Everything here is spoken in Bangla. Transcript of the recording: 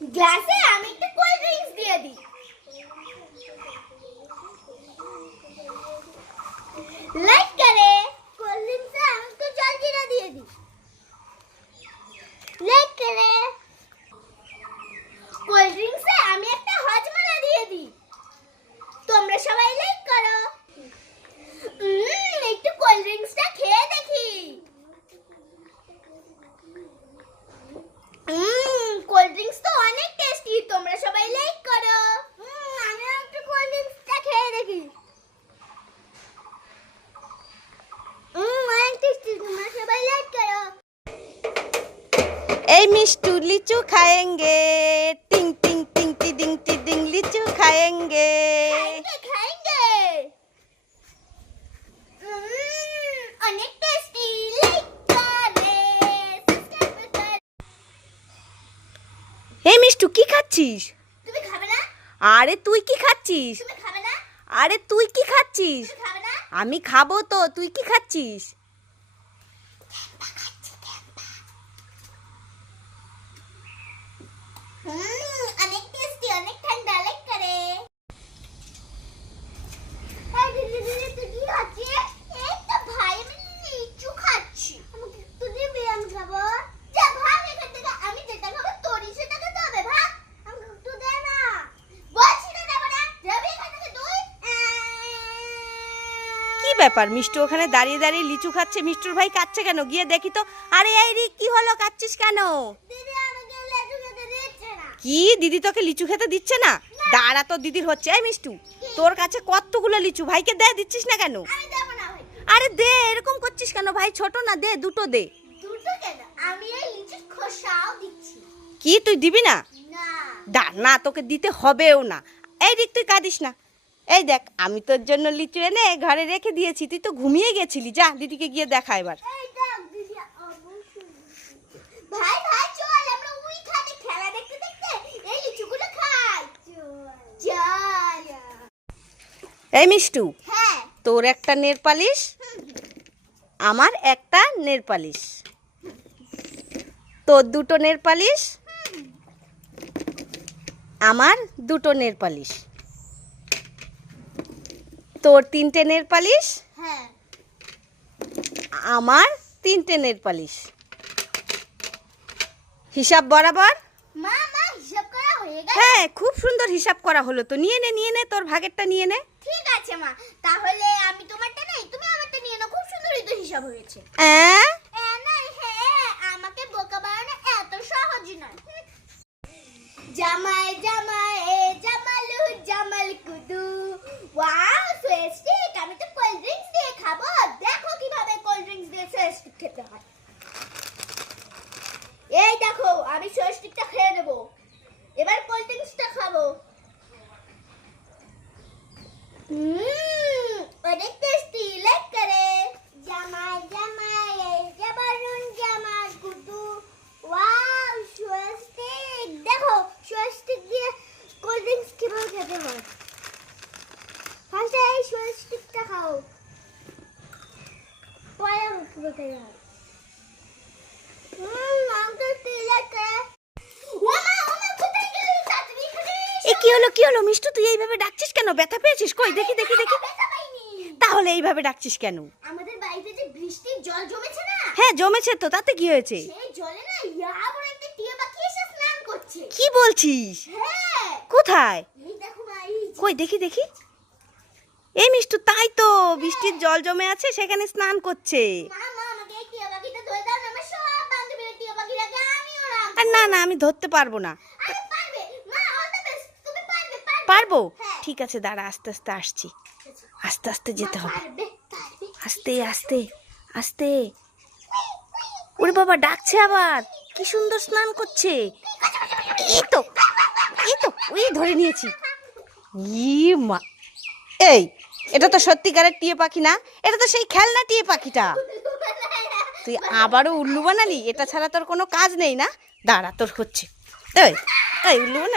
গ্লাসে আমি একটু কোল্ড ড্রিঙ্কস দিয়ে দিই লাইক করে কোল্ড ড্রিঙ্কসে আমি একটু জলজিরা দিয়ে দিই লাইক করে কোল্ড ড্রিঙ্কসে আমি একটা হজমালা দিয়ে দিই তোমরা সবাই লাইক করো উম, একটু কোল্ড ড্রিঙ্কসটা খেয়ে দেখি উম কোল্ড ড্রিঙ্কস তো অনেক টেস্টি তোমরা সবাই লাইক করো উম, আমিও একটু কোল্ড ড্রিঙ্কসটা খেয়ে দেখি উম অনেক টেস্টি তোমরা সবাই লাইক করো এই মিষ্টু লিচু খায়েঙ্গে। টিং টিং টিং টি ডিং টি ডিং লিচু খায়েঙ্গে। এই মিষ্টু কি খাচ্ছিস? আরে তুই কি খাচ্ছিস? আরে তুই কি খাচ্ছিস? আমি খাব তো তুই কি খাচ্ছিস? ব্যাপার? মিষ্টু ওখানে দাঁড়িয়ে দাঁড়িয়ে লিচু খাচ্ছে মিষ্টুর ভাই কাচ্ছে কেন? গিয়ে দেখি তো। আরে এই রে কি হলো? কাচ্ছিস কেন? কি? দিদি তোকে লিচু খেতে দিচ্ছে না? দাঁড়া তো দিদির হচ্ছে। এই মিষ্টু তোর কাছে কতগুলো লিচু? ভাইকে দে দিচ্ছিস না কেন? আরে দে এরকম করছিস কেন ভাই? ছোট না দে দুটো দে। কি তুই দিবি না? না। না তোকে দিতে হবেও না। এই দিক তুই কাঁদিস না। এই দেখ আমি তোর জন্য লিচু এনে ঘরে রেখে দিয়েছি তুই তো ঘুমিয়ে গেছিলি যা দিদিকে গিয়ে দেখা এবার। এই মিষ্টু হ্যাঁ। তোর একটা পালিশ আমার একটা পালিশ। তোর দুটো পালিশ আমার দুটো নের পালিশ। তোর তিনটে নের পালিশ? হ্যাঁ। আমার তিনটে নের পালিশ। হিসাব বরাবর? মা মা হিসাব করা হ্যাঁ খুব সুন্দর হিসাব করা হলো তো। নিয়ে নে নিয়ে নে তোর ভাগেরটা নিয়ে নে। ঠিক আছে মা। তাহলে আমি তোমারটা নেই তুমি আমারটা নিয়ে নাও। খুব সুন্দরই তো হিসাব হয়েছে। হ্যাঁ আমাকে বোকা বানানো এত সহজ নয়। জামাই জামাই জামালু জামাল কুদু। ওয়াও সুয়েস্টিক আমি তো কোল্ড ড্রিঙ্কস দিয়ে খাব দেখো কীভাবে কোল্ড দিয়ে সুয়েস্টিক খেতে হয় এই দেখো, আমি সুয়েস্টিকটা খেয়ে নেব। এবার কোল্ড ড্রিঙ্কসটা খাব। অনেক টেস্টি লাইক করে। জামাই জামাই, এই জামাল কুদু ওয়াও সুয়েস্টিক দেখো সুয়েস্টিক দিয়ে কোল্ড ড্রিঙ্কস কীভাবে খেতে হয়? ফার্স্টে এই সুয়েস্টিকটা খাও। এ কি হলো কি হলো? মিষ্টু তুই এইভাবে ডাকছিস কেন? ব্যথা পেয়েছিস? কই দেখি দেখি দেখি। তাহলে এইভাবে ডাকছিস কেন? আমাদের বাড়িতে যে বৃষ্টির জল জমেছে না? হ্যাঁ জমেছে তো তাতে কি হয়েছে? সেই জলে না ইয়া বড় একটা টিয়া পাখি এসে স্নান করছে। কি বলছিস? হ্যাঁ। কোথায়? এই দেখো যে- কই দেখি দেখি। এই মিষ্টু তাই তো। বৃষ্টির জল জমে আছে সেখানে স্নান করছে। আর না না আমি ধরতে পারব না। পারবে? মা অল দ্য বেস্ট তুমি পারবে পারবে। পারব? হ্যাঁ। ঠিক আছে দাঁড়া আস্তে আস্তে আসছি। আস্তে আস্তে যেতে হবে। পারবে পারবে। আস্তে আস্তে আস্তে। ওরে বাবা ডাকছে আবার। কি সুন্দর স্নান করছে। এই তো এই তো ওই ধরে নিয়েছি। ই মা। এই এটা তো সত্যিকারের টিয়ে পাখি না, এটা তো সেই খেলনা টিয়ে পাখিটা। তুই আবারও উল্লু বানালি? এটা ছাড়া তোর কোনো কাজ নেই না? দাঁড়া, তোর হচ্ছে। তাই তাই উল্লু বানাবি?